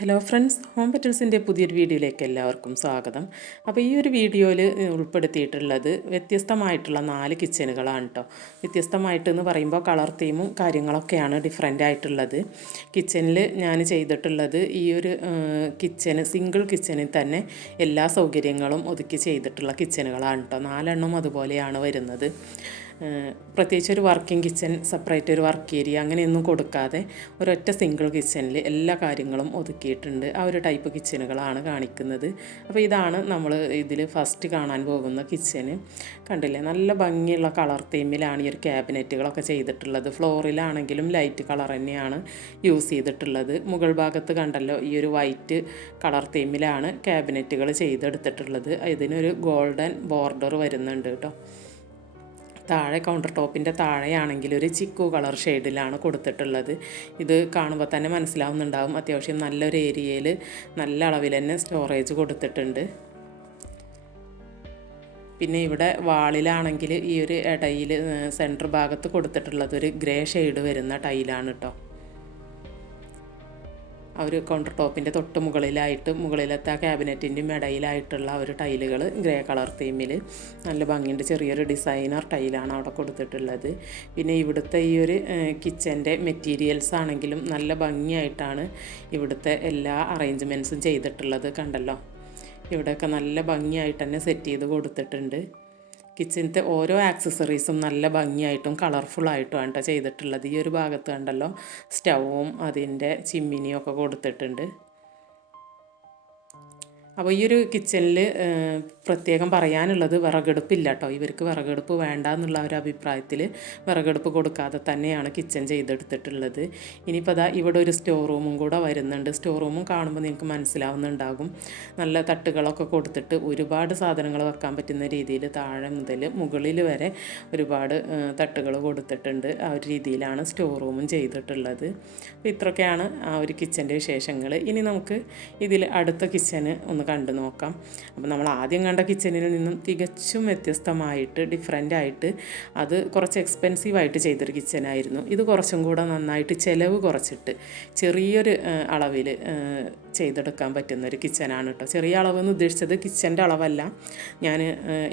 Hello friends home പെറ്റൽസിന്റെ പുതിയൊരു വീഡിയോയിലേക്ക് എല്ലാവർക്കും സ്വാഗതം. അപ്പോൾ ഈ ഒരു വീഡിയോയിൽ ഉൾപ്പെടുത്തിയിട്ടുള്ളത് വ്യത്യസ്തമായിട്ടുള്ള നാല് കിച്ചനുകളാണ് കേട്ടോ വ്യത്യസ്തമായിട്ടെന്ന് പറയുമ്പോൾ കളർ തീമും കാര്യങ്ങളൊക്കെയാണ് ഡിഫറെന്റ് ആയിട്ടുള്ളത്. കിച്ചണിൽ ഞാൻ ചെയ്തിട്ടുള്ളത് ഈ ഒരു കിച്ചന് സിംഗിൾ കിച്ചണിൽ തന്നെ എല്ലാ സൗകര്യങ്ങളും ഒതുക്കി ചെയ്തിട്ടുള്ള കിച്ചനുകളാണ് കേട്ടോ നാലെണ്ണം അതുപോലെയാണ് വരുന്നത്. പ്രത്യേകിച്ച് ഒരു വർക്കിംഗ് കിച്ചൺ സെപ്പറേറ്റ് ഒരു വർക്ക് ഏരിയ അങ്ങനെയൊന്നും കൊടുക്കാതെ ഒരൊറ്റ സിംഗിൾ കിച്ചണിൽ എല്ലാ കാര്യങ്ങളും ഒതുക്കിയിട്ടുണ്ട്. ആ ഒരു ടൈപ്പ് കിച്ചണുകളാണ് കാണിക്കുന്നത്. അപ്പോൾ ഇതാണ് നമ്മൾ ഇതിൽ ഫസ്റ്റ് കാണാൻ പോകുന്ന കിച്ചന് കണ്ടില്ലേ? നല്ല ഭംഗിയുള്ള കളർ തീമിലാണ് ഈ ഒരു ക്യാബിനറ്റുകളൊക്കെ ചെയ്തിട്ടുള്ളത്. ഫ്ലോറിലാണെങ്കിലും ലൈറ്റ് കളർ തന്നെയാണ് യൂസ് ചെയ്തിട്ടുള്ളത്. മുകൾ ഭാഗത്ത് കണ്ടല്ലോ ഈ ഒരു വൈറ്റ് കളർ തീമിലാണ് ക്യാബിനറ്റുകൾ ചെയ്തെടുത്തിട്ടുള്ളത്. ഇതിനൊരു ഗോൾഡൻ ബോർഡർ വരുന്നുണ്ട് കേട്ടോ. താഴെ കൗണ്ടർ ടോപ്പിന്റെ താഴെയാണെങ്കിൽ ഒരു ചിക്കു കളർ ഷെയ്ഡിലാണ് കൊടുത്തിട്ടുള്ളത്. ഇത് കാണുമ്പോൾ തന്നെ മനസ്സിലാവുന്നുണ്ടാവും. അത്യാവശ്യം നല്ലൊരു ഏരിയയിൽ നല്ല അളവിൽ തന്നെ സ്റ്റോറേജ് കൊടുത്തിട്ടുണ്ട്. പിന്നെ ഇവിടെ വാളിലാണെങ്കിൽ ഈ ഒരു ഇടയിൽ സെന്റർ ഭാഗത്ത് കൊടുത്തിട്ടുള്ളത് ഒരു ഗ്രേ ഷെയ്ഡ് വരുന്ന ടൈലാണ് കേട്ടോ ഒരു കൗണ്ടർ ടോപ്പിന്റെ തൊട്ട് മുകളിലായിട്ട് മുകളിലത്തെ ആ ക്യാബിനറ്റിന്റെയും ഇടയിലായിട്ടുള്ള ഒരു ടൈലുകൾ ഗ്രേ കളർ തീമിൽ നല്ല ഭംഗിയുണ്ട്. ചെറിയൊരു ഡിസൈനർ ടൈലാണ് അവിടെ കൊടുത്തിട്ടുള്ളത്. പിന്നെ ഇവിടുത്തെ ഈ ഒരു കിച്ചന്റെ മെറ്റീരിയൽസ് ആണെങ്കിലും നല്ല ഭംഗിയായിട്ടാണ് ഇവിടുത്തെ എല്ലാ അറേഞ്ച്മെന്റ്സും ചെയ്തിട്ടുള്ളത്. കണ്ടല്ലോ? ഇവിടെയൊക്കെ നല്ല ഭംഗിയായിട്ട് തന്നെ സെറ്റ് ചെയ്ത് കൊടുത്തിട്ടുണ്ട്. കിച്ചണത്തെ ഓരോ ആക്സസറീസും നല്ല ഭംഗിയായിട്ടും കളർഫുള്ളായിട്ടുമാണ് കേട്ടോ ചെയ്തിട്ടുള്ളത്. ഈ ഒരു ഭാഗത്ത് കണ്ടല്ലോ സ്റ്റൗവും അതിന്റെ ചിമ്മിനിയും ഒക്കെ കൊടുത്തിട്ടുണ്ട്. അപ്പോൾ ഈ ഒരു കിച്ചണിൽ പ്രത്യേകം പറയാനുള്ളത് വിറകെടുപ്പില്ല കേട്ടോ ഇവർക്ക് വിറകെടുപ്പ് വേണ്ട എന്നുള്ള ഒരു അഭിപ്രായത്തിൽ വിറകെടുപ്പ് കൊടുക്കാതെ തന്നെയാണ് കിച്ചൺ ചെയ്തെടുത്തിട്ടുള്ളത്. ഇനിയിപ്പോൾ അതാ ഇവിടെ ഒരു സ്റ്റോർ റൂമും കൂടെ വരുന്നുണ്ട്. സ്റ്റോർ റൂമും കാണുമ്പോൾ നിങ്ങൾക്ക് മനസ്സിലാവുന്നുണ്ടാകും. നല്ല തട്ടുകളൊക്കെ കൊടുത്തിട്ട് ഒരുപാട് സാധനങ്ങൾ വെക്കാൻ പറ്റുന്ന രീതിയിൽ താഴെ മുതൽ മുകളിൽ വരെ ഒരുപാട് തട്ടുകൾ കൊടുത്തിട്ടുണ്ട് ആ ഒരു രീതിയിലാണ് സ്റ്റോർ റൂമും ചെയ്തിട്ടുള്ളത്. അപ്പോൾ ഇത്രയൊക്കെയാണ് ആ ഒരു കിച്ചന്റെ വിശേഷങ്ങൾ ഇനി നമുക്ക് ഇതിൽ അടുത്ത കിച്ചന് ഒന്ന് കണ്ടു നോക്കാം. അപ്പോൾ നമ്മൾ ആദ്യം കണ്ട കിച്ചണിൽ നിന്നും തികച്ചും വ്യത്യസ്തമായിട്ട് ഡിഫറെന്റ് ആയിട്ട് അത് കുറച്ച് എക്സ്പെൻസീവ് ആയിട്ട് ചെയ്തൊരു കിച്ചനായിരുന്നു. ഇത് കുറച്ചും കൂടെ നന്നായിട്ട് ചിലവ് കുറച്ചിട്ട് ചെറിയൊരു അളവിൽ ചെയ്തെടുക്കാൻ പറ്റുന്ന ഒരു കിച്ചനാണ് കേട്ടോ. ചെറിയ അളവെന്ന് ഉദ്ദേശിച്ചത് കിച്ചന്റെ അളവല്ല. ഞാൻ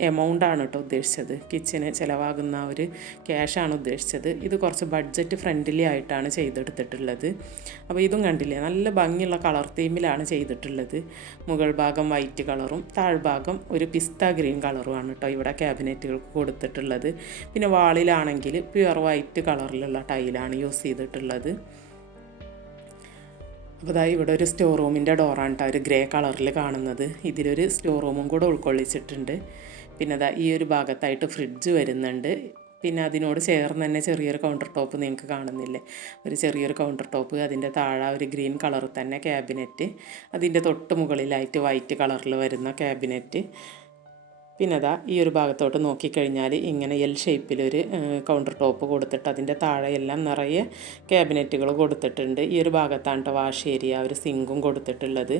എമൗണ്ടാണ് കേട്ടോ ഉദ്ദേശിച്ചത്. കിച്ചന് ചിലവാകുന്ന ഒരു ക്യാഷാണ് ഉദ്ദേശിച്ചത്. ഇത് കുറച്ച് ബഡ്ജറ്റ് ഫ്രണ്ട്ലി ആയിട്ടാണ് ചെയ്തെടുത്തിട്ടുള്ളത്. അപ്പോൾ ഇതും കണ്ടില്ലേ? നല്ല ഭംഗിയുള്ള കളർ തീമിലാണ് ചെയ്തിട്ടുള്ളത്. മുകൾ ഭാഗം വൈറ്റ് കളറും താഴ്ഭാഗം ഒരു പിസ്ത ഗ്രീൻ കളറുമാണ് കേട്ടോ ഇവിടെ ക്യാബിനറ്റുകൾക്ക് കൊടുത്തിട്ടുള്ളത്. പിന്നെ വാളിലാണെങ്കിൽ പ്യുവർ വൈറ്റ് കളറിലുള്ള ടൈലാണ് യൂസ് ചെയ്തിട്ടുള്ളത്. അപ്പോൾ അതായത് ഇവിടെ ഒരു സ്റ്റോർ റൂമിന്റെ ഡോറാണ് കേട്ടോ ഒരു ഗ്രേ കളറിൽ കാണുന്നത്. ഇതിലൊരു സ്റ്റോർ റൂമും കൂടെ ഉൾക്കൊള്ളിച്ചിട്ടുണ്ട്. പിന്നെ അതാ ഈ ഒരു ഭാഗത്തായിട്ട് ഫ്രിഡ്ജ് വരുന്നുണ്ട്. പിന്നെ അതിനോട് ചേർന്ന് തന്നെ ചെറിയൊരു കൗണ്ടർ ടോപ്പ് നിങ്ങൾക്ക് കാണുന്നില്ലേ? ഒരു ചെറിയൊരു കൗണ്ടർ ടോപ്പ് അതിന്റെ താഴെ ഒരു ഗ്രീൻ കളർ തന്നെ ക്യാബിനറ്റ് അതിന്റെ തൊട്ട് മുകളിലായിട്ട് വൈറ്റ് കളറിൽ വരുന്ന ക്യാബിനറ്റ് പിന്നെ അതാ ഈ ഒരു ഭാഗത്തോട്ട് നോക്കിക്കഴിഞ്ഞാൽ ഇങ്ങനെ എൽ ഷേപ്പിലൊരു കൗണ്ടർ ടോപ്പ് കൊടുത്തിട്ട് അതിന്റെ താഴെയെല്ലാം നിറയെ ക്യാബിനറ്റുകൾ കൊടുത്തിട്ടുണ്ട്. ഈ ഒരു ഭാഗത്താണ് വാഷ് ഏരിയ ഒരു സിങ്കും കൊടുത്തിട്ടുള്ളത്.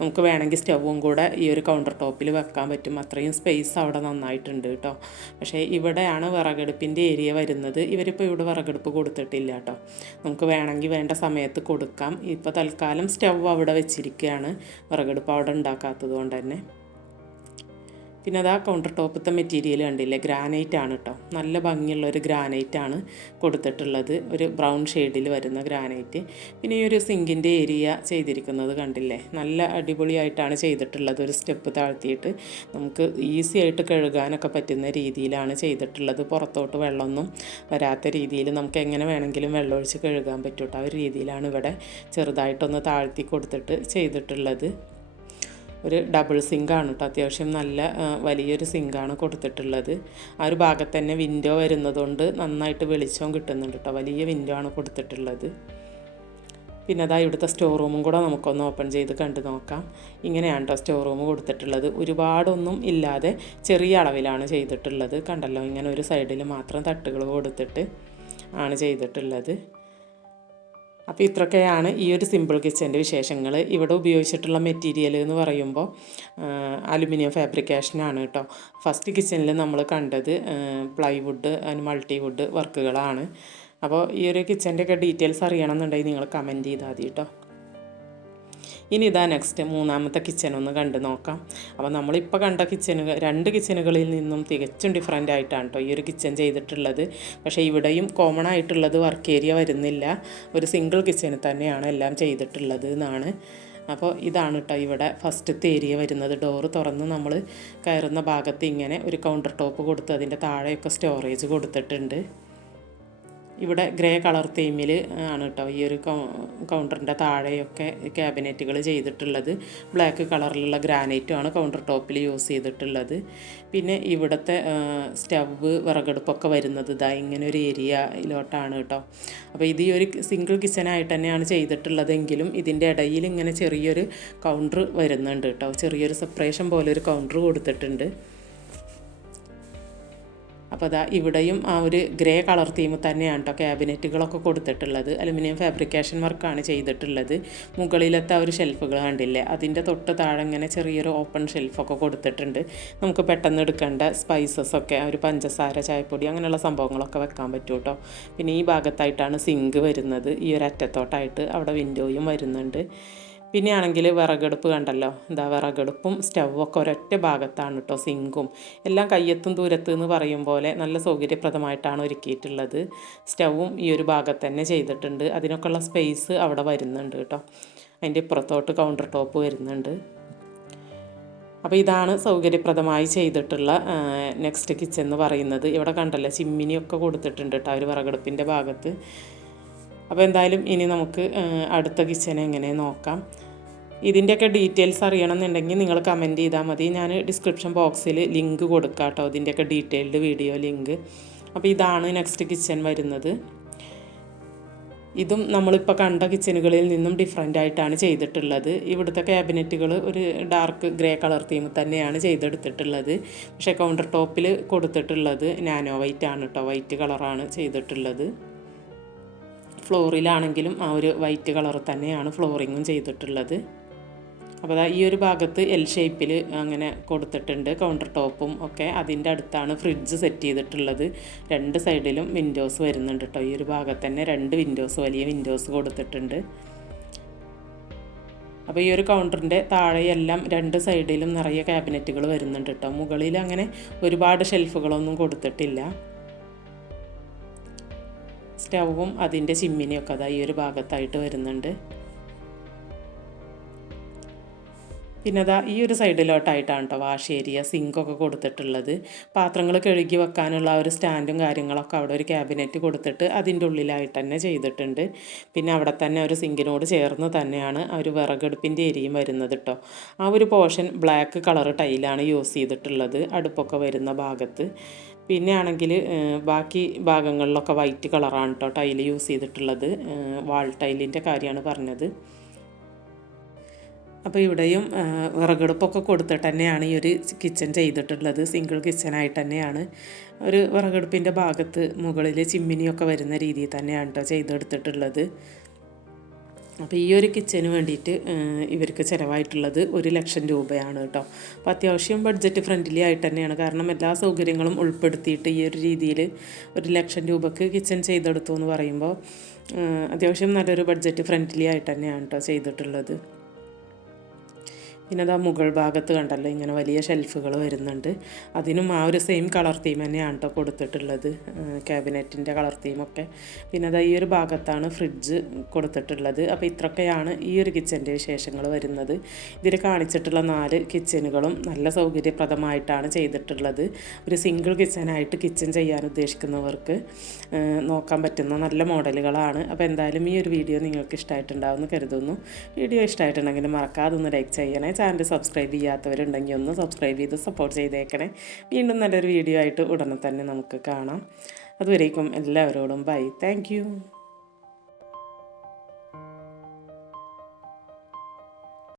നമുക്ക് വേണമെങ്കിൽ സ്റ്റവും കൂടെ ഈ ഒരു കൗണ്ടർ ടോപ്പിൽ വെക്കാൻ പറ്റും. അത്രയും സ്പേസ് അവിടെ നന്നായിട്ടുണ്ട് കേട്ടോ പക്ഷേ ഇവിടെയാണ് വിറകടുപ്പിന്റെ ഏരിയ വരുന്നത്. ഇവരിപ്പോൾ ഇവിടെ വിറകടുപ്പ് കൊടുത്തിട്ടില്ല കേട്ടോ നമുക്ക് വേണമെങ്കിൽ വേണ്ട സമയത്ത് കൊടുക്കാം. ഇപ്പോൾ തൽക്കാലം സ്റ്റവ് അവിടെ വെച്ചിരിക്കുകയാണ്. വിറകടുപ്പ് അവിടെ ഉണ്ടാക്കാത്തത് കൊണ്ട് തന്നെ. പിന്നെ അത് കൗണ്ടർ ടോപ്പത്തെ മെറ്റീരിയൽ കണ്ടില്ലേ? ഗ്രാനൈറ്റ് ആണ് കേട്ടോ നല്ല ഭംഗിയുള്ള ഒരു ഗ്രാനൈറ്റ് ആണ് കൊടുത്തിട്ടുള്ളത്. ഒരു ബ്രൗൺ ഷെയ്ഡിൽ വരുന്ന ഗ്രാനൈറ്റ് പിന്നെ ഈ ഒരു സിങ്കിന്റെ ഏരിയ ചെയ്തിരിക്കുന്നത് കണ്ടില്ലേ? നല്ല അടിപൊളിയായിട്ടാണ് ചെയ്തിട്ടുള്ളത്. ഒരു സ്റ്റെപ്പ് താഴ്ത്തിയിട്ട് നമുക്ക് ഈസി ആയിട്ട് കഴുകാനൊക്കെ പറ്റുന്ന രീതിയിലാണ് ചെയ്തിട്ടുള്ളത്. പുറത്തോട്ട് വെള്ളമൊന്നും വരാത്ത രീതിയിൽ നമുക്ക് എങ്ങനെ വേണമെങ്കിലും വെള്ളമൊഴിച്ച് കഴുകാൻ പറ്റൂട്ടോ. ആ ഒരു രീതിയിലാണ് ഇവിടെ ചെറുതായിട്ടൊന്ന് താഴ്ത്തി കൊടുത്തിട്ട് ചെയ്തിട്ടുള്ളത്. ഒരു ഡബിൾ സിങ്കാണ് കേട്ടോ അത്യാവശ്യം നല്ല വലിയൊരു സിങ്കാണ് കൊടുത്തിട്ടുള്ളത്. ആ ഒരു ഭാഗത്ത് തന്നെ വിൻഡോ വരുന്നതുകൊണ്ട് നന്നായിട്ട് വെളിച്ചവും കിട്ടുന്നുണ്ട് കേട്ടോ വലിയ വിൻഡോ ആണ് കൊടുത്തിട്ടുള്ളത്. പിന്നെ അതാ ഇവിടുത്തെ സ്റ്റോർ റൂമും കൂടെ നമുക്കൊന്ന് ഓപ്പൺ ചെയ്ത് കണ്ടു നോക്കാം. ഇങ്ങനെയാണ് കേട്ടോ സ്റ്റോർ റൂം കൊടുത്തിട്ടുള്ളത്. ഒരുപാടൊന്നും ഇല്ലാതെ ചെറിയ അളവിലാണ് ചെയ്തിട്ടുള്ളത്. കണ്ടല്ലോ ഇങ്ങനെ ഒരു സൈഡിൽ മാത്രം തട്ടുകൾ കൊടുത്തിട്ട് ആണ് ചെയ്തിട്ടുള്ളത്. അപ്പോൾ ഇത്രയൊക്കെയാണ് ഈ ഒരു സിമ്പിൾ കിച്ചന്റെ വിശേഷങ്ങൾ. ഇവിടെ ഉപയോഗിച്ചിട്ടുള്ള മെറ്റീരിയൽ എന്ന് പറയുമ്പോൾ അലുമിനിയം ഫാബ്രിക്കേഷനാണ് കേട്ടോ. ഫസ്റ്റ് കിച്ചണിൽ നമ്മൾ കണ്ടത് പ്ലൈവുഡ് ആൻഡ് മൾട്ടിവുഡ് വർക്കുകളാണ് അപ്പോൾ ഈ ഒരു കിച്ചന്റെയൊക്കെ ഡീറ്റെയിൽസ് അറിയണമെന്നുണ്ടെങ്കിൽ നിങ്ങൾ കമന്റ് ചെയ്താൽ മതി കേട്ടോ. ഇനി ഇതാ നെക്സ്റ്റ് മൂന്നാമത്തെ കിച്ചൺ ഒന്ന് കണ്ട് നോക്കാം. അപ്പോൾ നമ്മളിപ്പോൾ കണ്ട കിച്ചണുകൾ രണ്ട് കിച്ചണുകളിൽ നിന്നും തികച്ചും ഡിഫറെന്റ് ആയിട്ടാണ് കേട്ടോ ഈ ഒരു കിച്ചൺ ചെയ്തിട്ടുള്ളത്. പക്ഷേ ഇവിടെയും കോമൺ ആയിട്ടുള്ളത് വർക്ക് ഏരിയ വരുന്നില്ല. ഒരു സിംഗിൾ കിച്ചണിൽ തന്നെയാണ് എല്ലാം ചെയ്തിട്ടുള്ളത് എന്നാണ്. അപ്പോൾ ഇതാണ് കേട്ടോ ഇവിടെ ഫസ്റ്റത്തെ ഏരിയ വരുന്നത്. ഡോറ് തുറന്ന് നമ്മൾ കയറുന്ന ഭാഗത്ത് ഇങ്ങനെ ഒരു കൗണ്ടർ ടോപ്പ് കൊടുത്ത് അതിന്റെ താഴെയൊക്കെ സ്റ്റോറേജ് കൊടുത്തിട്ടുണ്ട്. ഇവിടെ ഗ്രേ കളർ തീമിൽ ആണ് കേട്ടോ ഈ ഒരു കൗണ്ടറിന്റെ താഴെയൊക്കെ ക്യാബിനറ്റുകൾ ചെയ്തിട്ടുള്ളത്. ബ്ലാക്ക് കളറിലുള്ള ഗ്രാനൈറ്റുമാണ് കൗണ്ടർ ടോപ്പിൽ യൂസ് ചെയ്തിട്ടുള്ളത്. പിന്നെ ഇവിടുത്തെ സ്റ്റവ് വിറകടുപ്പൊക്കെ വരുന്നത് ഇതാ ഇങ്ങനെ ഒരു ഏരിയയിലോട്ടാണ് കേട്ടോ അപ്പോൾ ഇത് ഈ ഒരു സിംഗിൾ കിച്ചനായിട്ട് തന്നെയാണ് ചെയ്തിട്ടുള്ളതെങ്കിലും ഇതിന്റെ ഇടയിൽ ഇങ്ങനെ ചെറിയൊരു കൗണ്ടർ വരുന്നുണ്ട് കേട്ടോ ചെറിയൊരു സെപ്പറേഷൻ പോലെ ഒരു കൗണ്ടർ കൊടുത്തിട്ടുണ്ട്. അപ്പോൾ അതാ ഇവിടെയും ആ ഒരു ഗ്രേ കളർ തീം തന്നെയാണ് കേട്ടോ ക്യാബിനറ്റുകളൊക്കെ കൊടുത്തിട്ടുള്ളത്. അലുമിനിയം ഫാബ്രിക്കേഷൻ വർക്കാണ് ചെയ്തിട്ടുള്ളത്. മുകളിലത്തെ ആ ഒരു ഷെൽഫുകൾ കണ്ടില്ലേ? അതിന്റെ തൊട്ട് താഴെ ഇങ്ങനെ ചെറിയൊരു ഓപ്പൺ ഷെൽഫൊക്കെ കൊടുത്തിട്ടുണ്ട്. നമുക്ക് പെട്ടെന്ന് എടുക്കേണ്ട സ്പൈസസ് ഒക്കെ ഒരു പഞ്ചസാര ചായപ്പൊടി അങ്ങനെയുള്ള സംഭവങ്ങളൊക്കെ വെക്കാൻ പറ്റും കേട്ടോ പിന്നെ ഈ ഭാഗത്തായിട്ടാണ് സിങ്ക് വരുന്നത്. ഈ ഒരു അറ്റത്തോട്ടായിട്ട് അവിടെ വിൻഡോയും വരുന്നുണ്ട്. പിന്നെ ആണെങ്കിൽ വിറകടുപ്പ് കണ്ടല്ലോ. എന്താ വിറകടുപ്പും ഒക്കെ ഒരൊറ്റ ഭാഗത്താണ് കേട്ടോ സിങ്കും. എല്ലാം കയ്യെത്തും ദൂരത്ത് എന്ന് പറയും പോലെ നല്ല സൗകര്യപ്രദമായിട്ടാണ് ഒരുക്കിയിട്ടുള്ളത്. സ്റ്റവും ഈ ഒരു ഭാഗത്ത് തന്നെ ചെയ്തിട്ടുണ്ട്. അതിനൊക്കെയുള്ള സ്പേസ് അവിടെ വരുന്നുണ്ട് കേട്ടോ. അതിന്റെ ഇപ്പുറത്തോട്ട് കൗണ്ടർ ടോപ്പ് വരുന്നുണ്ട്. അപ്പോൾ ഇതാണ് സൗകര്യപ്രദമായി ചെയ്തിട്ടുള്ള നെക്സ്റ്റ് കിച്ചൺ എന്ന് പറയുന്നത്. ഇവിടെ കണ്ടല്ലോ ചിമ്മിനിയൊക്കെ കൊടുത്തിട്ടുണ്ട് കേട്ടോ ഒരു വിറകടുപ്പിന്റെ ഭാഗത്ത്. അപ്പോൾ എന്തായാലും ഇനി നമുക്ക് അടുത്ത കിച്ചൺ എങ്ങനെ നോക്കാം. ഇതിന്റെയൊക്കെ ഡീറ്റെയിൽസ് അറിയണമെന്നുണ്ടെങ്കിൽ നിങ്ങൾ കമന്റ് ചെയ്താൽ മതി. ഞാൻ ഡിസ്ക്രിപ്ഷൻ ബോക്സിൽ ലിങ്ക് കൊടുക്കാം കേട്ടോ ഇതിന്റെയൊക്കെ ഡീറ്റെയിൽഡ് വീഡിയോ ലിങ്ക്. അപ്പോൾ ഇതാണ് നെക്സ്റ്റ് കിച്ചൺ വരുന്നത്. ഇതും നമ്മളിപ്പോൾ കണ്ട കിച്ചനുകളിൽ നിന്നും ഡിഫറെന്റ് ആയിട്ടാണ് ചെയ്തിട്ടുള്ളത്. ഇവിടുത്തെ ക്യാബിനറ്റുകൾ ഒരു ഡാർക്ക് ഗ്രേ കളർ തീം തന്നെയാണ് ചെയ്തെടുത്തിട്ടുള്ളത്. പക്ഷേ കൗണ്ടർ ടോപ്പിൽ കൊടുത്തിട്ടുള്ളത് നാനോ വൈറ്റ് ആണ് കേട്ടോ വൈറ്റ് കളറാണ് ചെയ്തിട്ടുള്ളത്. ഫ്ലോറിലാണെങ്കിലും ആ ഒരു വൈറ്റ് കളർ തന്നെയാണ് ഫ്ലോറിങ്ങും ചെയ്തിട്ടുള്ളത്. അപ്പോൾ ഈ ഒരു ഭാഗത്ത് എൽ ഷേപ്പിൽ അങ്ങനെ കൊടുത്തിട്ടുണ്ട്. കൗണ്ടർ ടോപ്പും ഒക്കെ അതിന്റെ അടുത്താണ് ഫ്രിഡ്ജ് സെറ്റ് ചെയ്തിട്ടുള്ളത്. രണ്ട് സൈഡിലും വിൻഡോസ് വരുന്നുണ്ട് കേട്ടോ ഈ ഒരു ഭാഗത്ത് തന്നെ രണ്ട് വിൻഡോസ് വലിയ വിൻഡോസ് കൊടുത്തിട്ടുണ്ട്. അപ്പോൾ ഈ ഒരു കൗണ്ടറിന്റെ താഴെയെല്ലാം രണ്ട് സൈഡിലും നിറയെ ക്യാബിനറ്റുകൾ വരുന്നുണ്ട് കേട്ടോ മുകളിൽ അങ്ങനെ ഒരുപാട് ഷെൽഫുകളൊന്നും കൊടുത്തിട്ടില്ല. സ്റ്റൗവും അതിന്റെ ചിമ്മിനിയൊക്കെ അതാ ഈ ഒരു ഭാഗത്തായിട്ട് വരുന്നുണ്ട്. പിന്നെ അതാ ഈ ഒരു സൈഡിലോട്ടായിട്ടാണ് കേട്ടോ വാഷ് ഏരിയ സിങ്കൊക്കെ കൊടുത്തിട്ടുള്ളത്. പാത്രങ്ങൾ കഴുകി വെക്കാനുള്ള ഒരു സ്റ്റാൻഡും കാര്യങ്ങളൊക്കെ അവിടെ ഒരു ക്യാബിനറ്റ് കൊടുത്തിട്ട് അതിന്റെ ഉള്ളിലായിട്ട് തന്നെ ചെയ്തിട്ടുണ്ട്. പിന്നെ അവിടെ തന്നെ ഒരു സിങ്കിനോട് ചേർന്ന് തന്നെയാണ് ആ ഒരു വിറകടുപ്പിന്റെ ഏരിയയും വരുന്നത് കേട്ടോ ആ ഒരു പോർഷൻ ബ്ലാക്ക് കളർ ടൈലാണ് യൂസ് ചെയ്തിട്ടുള്ളത് അടുപ്പൊക്കെ വരുന്ന ഭാഗത്ത്. പിന്നെ ആണെങ്കിൽ ബാക്കി ഭാഗങ്ങളിലൊക്കെ വൈറ്റ് കളറാണ് കേട്ടോ ടൈൽ യൂസ് ചെയ്തിട്ടുള്ളത്. വാൾ ടൈലിന്റെ കാര്യമാണ് പറഞ്ഞത്. അപ്പോൾ ഇവിടെയും വിറകടുപ്പൊക്കെ കൊടുത്തിട്ട് തന്നെയാണ് ഈ ഒരു കിച്ചൺ ചെയ്തിട്ടുള്ളത്. സിംഗിൾ കിച്ചനായിട്ട് തന്നെയാണ്. ഒരു വിറകടുപ്പിന്റെ ഭാഗത്ത് മുകളിൽ ചിമ്മിനിയൊക്കെ വരുന്ന രീതിയിൽ തന്നെയാണ് കേട്ടോ ചെയ്തെടുത്തിട്ടുള്ളത്. അപ്പോൾ ഈ ഒരു കിച്ചന് വേണ്ടിയിട്ട് ഇവർക്ക് ചിലവായിട്ടുള്ളത് ഒരു ലക്ഷം രൂപയാണ് കേട്ടോ. അപ്പോൾ അത്യാവശ്യം ബഡ്ജറ്റ് ഫ്രണ്ട്ലി ആയിട്ട് തന്നെയാണ്. കാരണം എല്ലാ സൗകര്യങ്ങളും ഉൾപ്പെടുത്തിയിട്ട് ഈ ഒരു രീതിയിൽ ഒരു ലക്ഷം രൂപക്ക് കിച്ചൺ ചെയ്തെടുത്തു എന്ന് പറയുമ്പോൾ അത്യാവശ്യം നല്ലൊരു ബഡ്ജറ്റ് ഫ്രണ്ട്ലി ആയിട്ട് തന്നെയാണ് കേട്ടോ ചെയ്തിട്ടുള്ളത്. പിന്നെ അതാ മുകൾ ഭാഗത്ത് കണ്ടല്ലോ ഇങ്ങനെ വലിയ ഷെൽഫുകൾ വരുന്നുണ്ട്. അതിനും ആ ഒരു സെയിം കളർ തീം തന്നെയാണ് കേട്ടോ കൊടുത്തിട്ടുള്ളത്. ക്യാബിനറ്റിന്റെ കളർ തീമൊക്കെ പിന്നെ അതാ ഈ ഒരു ഭാഗത്താണ് ഫ്രിഡ്ജ് കൊടുത്തിട്ടുള്ളത്. അപ്പോൾ ഇത്രയൊക്കെയാണ് ഈ ഒരു കിച്ചന്റെ വിശേഷങ്ങൾ വരുന്നത്. ഇതിൽ കാണിച്ചിട്ടുള്ള നാല് കിച്ചനുകളും നല്ല സൗകര്യപ്രദമായിട്ടാണ് ചെയ്തിട്ടുള്ളത്. ഒരു സിംഗിൾ കിച്ചനായിട്ട് കിച്ചൻ ചെയ്യാൻ ഉദ്ദേശിക്കുന്നവർക്ക് നോക്കാൻ പറ്റുന്ന നല്ല മോഡലുകളാണ്. അപ്പോൾ എന്തായാലും ഈ ഒരു വീഡിയോ നിങ്ങൾക്ക് ഇഷ്ടമായിട്ടുണ്ടാവുമെന്ന് കരുതുന്നു. വീഡിയോ ഇഷ്ടമായിട്ടുണ്ടെങ്കിൽ മറക്കാതെ ഒന്ന് ലൈക്ക് ചെയ്യണേ. ചാനൽ സബ്സ്ക്രൈബ് ചെയ്യാത്തവരുണ്ടെങ്കിൽ ഒന്ന് സബ്സ്ക്രൈബ് ചെയ്ത് സപ്പോർട്ട് ചെയ്തേക്കണേ. വീണ്ടും നല്ലൊരു വീഡിയോ ആയിട്ട് ഉടനെ തന്നെ നമുക്ക് കാണാം. അതുവരേക്കും എല്ലാവരോടും ബൈ താങ്ക്